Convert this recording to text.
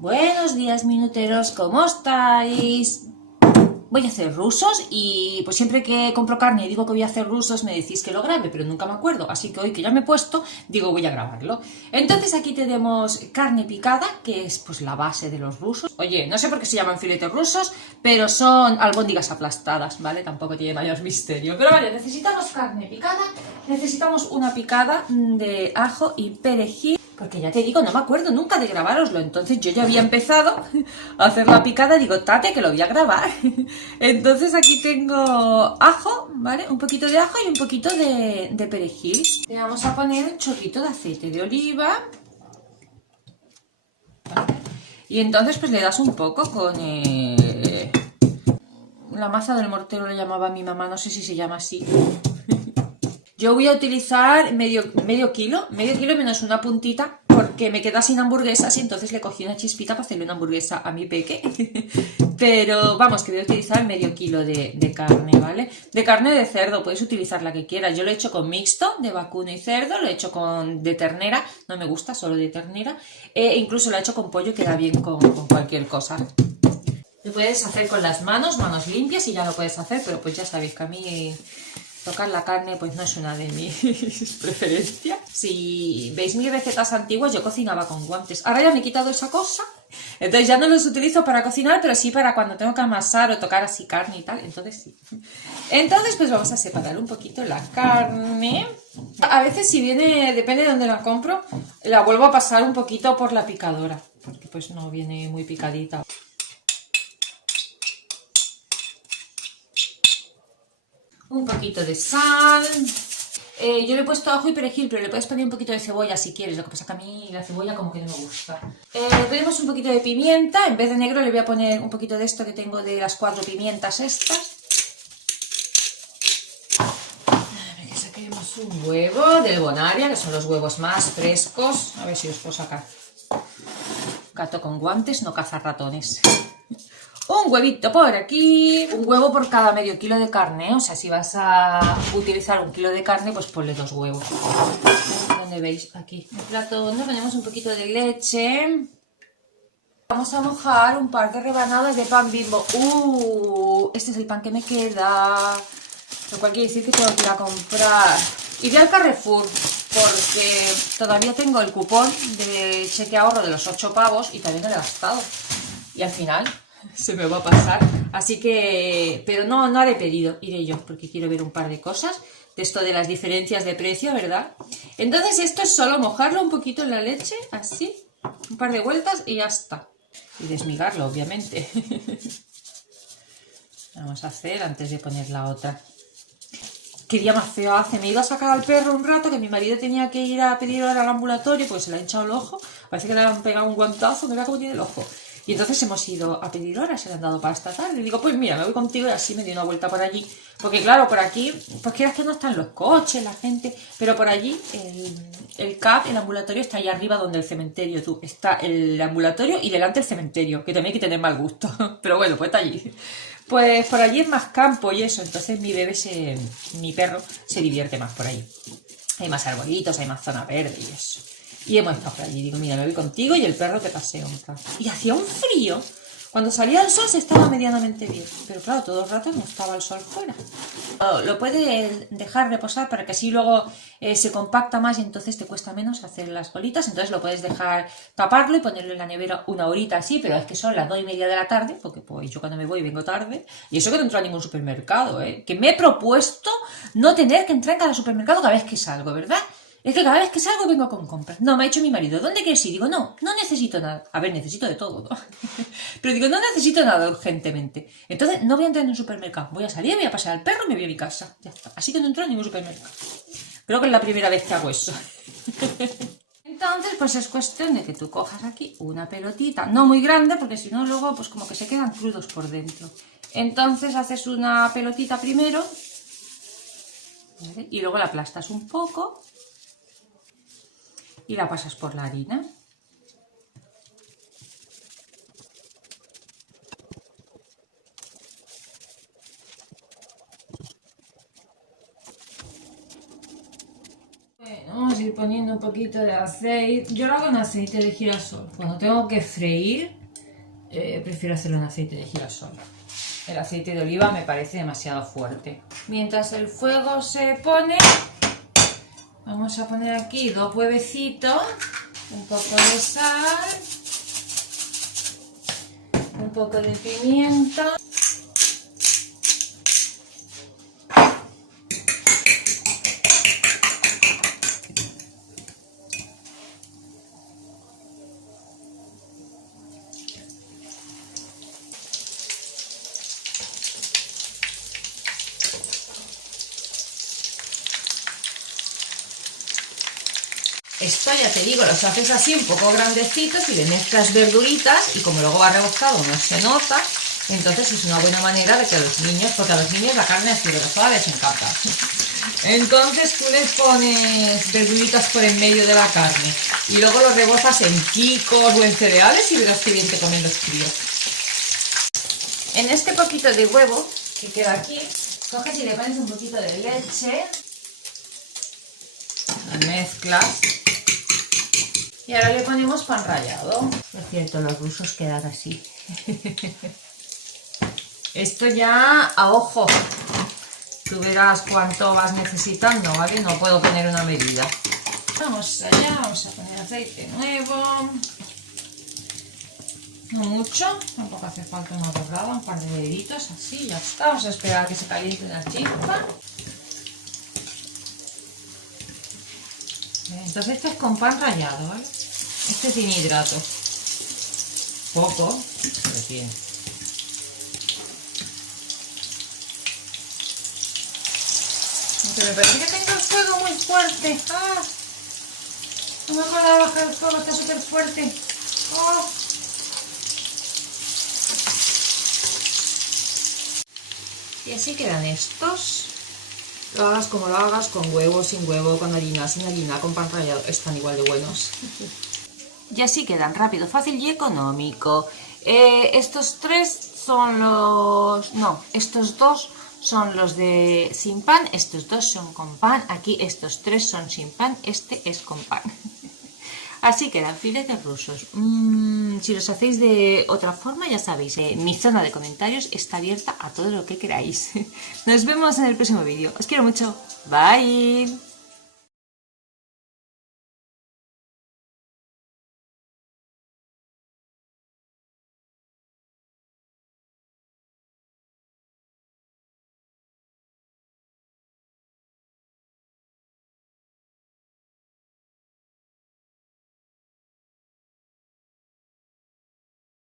Buenos días, minuteros, ¿cómo estáis? Voy a hacer rusos y pues siempre que compro carne y digo que voy a hacer rusos me decís que lo grabe, pero nunca me acuerdo, así que hoy que ya me he puesto, digo voy a grabarlo. Entonces aquí tenemos carne picada, que es pues la base de los rusos. Oye, no sé por qué se llaman filetes rusos, pero son albóndigas aplastadas, ¿vale? Tampoco tiene mayor misterio. Pero vale, necesitamos carne picada, necesitamos una picada de ajo y perejil. Porque ya te digo, no me acuerdo nunca de grabároslo. Entonces yo ya había empezado a hacer la picada y digo, tate, que lo voy a grabar. Entonces aquí tengo ajo, ¿vale? Un poquito de ajo y un poquito de perejil. Le vamos a poner un chorrito de aceite de oliva. ¿Vale? Y entonces pues le das un poco con la maza del mortero, le llamaba mi mamá, no sé si se llama así. Yo voy a utilizar medio kilo menos una puntita, porque me queda sin hamburguesas y entonces le cogí una chispita para hacerle una hamburguesa a mi peque. Pero vamos, que voy a utilizar medio kilo de carne, ¿vale? De carne de cerdo, puedes utilizar la que quieras. Yo lo he hecho con mixto, de vacuno y cerdo, lo he hecho de ternera, no me gusta, solo de ternera. Incluso lo he hecho con pollo, queda bien con cualquier cosa. Lo puedes hacer con las manos limpias y ya lo puedes hacer, pero pues ya sabéis que a mí tocar la carne pues no es una de mis preferencias. Si veis mis recetas antiguas, yo cocinaba con guantes. Ahora ya me he quitado esa cosa, entonces ya no los utilizo para cocinar, pero sí para cuando tengo que amasar o tocar así carne y tal, entonces sí. Entonces pues vamos a separar un poquito la carne. A veces si viene, depende de dónde la compro, la vuelvo a pasar un poquito por la picadora, porque pues no viene muy picadita. Un poquito de sal. Yo le he puesto ajo y perejil, pero le puedes poner un poquito de cebolla si quieres. Lo que pasa que a mí la cebolla como que no me gusta. Le ponemos un poquito de pimienta. En vez de negro le voy a poner un poquito de esto que tengo de las 4 pimientas estas. A ver, que saquemos un huevo del Bonaria, que son los huevos más frescos. A ver si os puedo sacar. Gato con guantes no caza ratones. Un huevito por aquí, un huevo por cada medio kilo de carne, o sea, si vas a utilizar 1 kilo de carne, pues ponle 2 huevos. ¿Dónde veis? Aquí. En el plato nos ponemos un poquito de leche. Vamos a mojar un par de rebanadas de pan Bimbo. Este es el pan que me queda, lo cual quiere decir que tengo que ir a comprar. Iré al Carrefour, porque todavía tengo el cupón de cheque ahorro de los 8 pavos y también lo he gastado. Y al final se me va a pasar, así que, pero no haré pedido, iré yo, porque quiero ver un par de cosas, de esto de las diferencias de precio, ¿verdad? Entonces esto es solo mojarlo un poquito en la leche, así, un par de vueltas y ya está. Y desmigarlo, obviamente. Vamos a hacer antes de poner la otra. Qué día más feo hace, me he ido a sacar al perro un rato, que mi marido tenía que ir a pedir hora al ambulatorio, pues se le ha hinchado el ojo, parece que le han pegado un guantazo, mira cómo tiene el ojo. Y entonces hemos ido a pedir horas, se le han dado para esta tarde. Y digo, pues mira, me voy contigo y así me di una vuelta por allí. Porque claro, por aquí, pues quieras que no están los coches, la gente, pero por allí el CAP, el ambulatorio, está allá arriba donde el cementerio, tú. Está el ambulatorio y delante el cementerio, que también hay que tener mal gusto. Pero bueno, pues está allí. Pues por allí es más campo y eso, entonces mi perro se divierte más por ahí. Hay más arbolitos, hay más zona verde y eso. Y hemos estado por allí. Digo, mira, me voy contigo y el perro te paseo un rato. Y hacía un frío. Cuando salía el sol se estaba medianamente bien. Pero claro, todo el rato no estaba el sol fuera. Lo puedes dejar reposar para que así luego se compacta más y entonces te cuesta menos hacer las bolitas. Entonces lo puedes dejar taparlo y ponerlo en la nevera 1 horita así, pero es que son las 2:30 de la tarde, porque pues yo cuando me voy vengo tarde. Y eso que no entro a ningún supermercado, que me he propuesto no tener que entrar en cada supermercado cada vez que salgo, ¿verdad? Es que cada vez que salgo vengo con compras. No, me ha dicho mi marido, ¿dónde quieres ir? Digo, no necesito nada. A ver, necesito de todo, ¿no? Pero digo, no necesito nada urgentemente. Entonces no voy a entrar en un supermercado. Voy a salir, voy a pasar al perro y me voy a mi casa. Ya está. Así que no entro en ningún supermercado. Creo que es la primera vez que hago eso. Entonces, pues es cuestión de que tú cojas aquí una pelotita. No muy grande, porque si no luego pues como que se quedan crudos por dentro. Entonces haces una pelotita primero, ¿vale? Y luego la aplastas un poco y la pasas por la harina. Bueno, podemos ir poniendo un poquito de aceite. Yo lo hago en aceite de girasol. Cuando tengo que freír, prefiero hacerlo en aceite de girasol. El aceite de oliva me parece demasiado fuerte. Mientras el fuego se pone, vamos a poner aquí 2 huevecitos, un poco de sal, un poco de pimienta. Esto ya te digo, los haces así un poco grandecitos y le mezclas verduritas y como luego va rebozado no se nota, entonces es una buena manera de que a los niños, porque a los niños la carne así rebozada les encanta. Entonces tú les pones verduritas por en medio de la carne y luego los rebozas en quicos o en cereales y verás que bien te comen los críos. En este poquito de huevo que queda aquí, coges y le pones un poquito de leche, la mezclas. Y ahora le ponemos pan rallado. Es cierto, los rusos quedan así. Esto ya a ojo. Tú verás cuánto vas necesitando, ¿vale? No puedo poner una medida. Vamos allá, vamos a poner aceite nuevo. No mucho, tampoco hace falta una borrada, un par de deditos, así, ya está. Vamos a esperar a que se caliente una chispa. Entonces este es con pan rallado, ¿vale? Este es sin hidrato. Poco, pero tiene. Aunque me parece que tengo el fuego muy fuerte. ¡Ah! No me acuerdo bajar el fuego, está súper fuerte. ¡Oh! Y así quedan estos. Lo hagas como lo hagas, con huevo, sin huevo, con harina, sin harina, con pan rallado, están igual de buenos. Y así quedan, rápido, fácil y económico. Estos tres son los... No, estos dos son los de sin pan, estos dos son con pan, aquí estos tres son sin pan, este es con pan. Así quedan filetes rusos. Si los hacéis de otra forma, ya sabéis, mi zona de comentarios está abierta a todo lo que queráis. Nos vemos en el próximo vídeo. Os quiero mucho. Bye.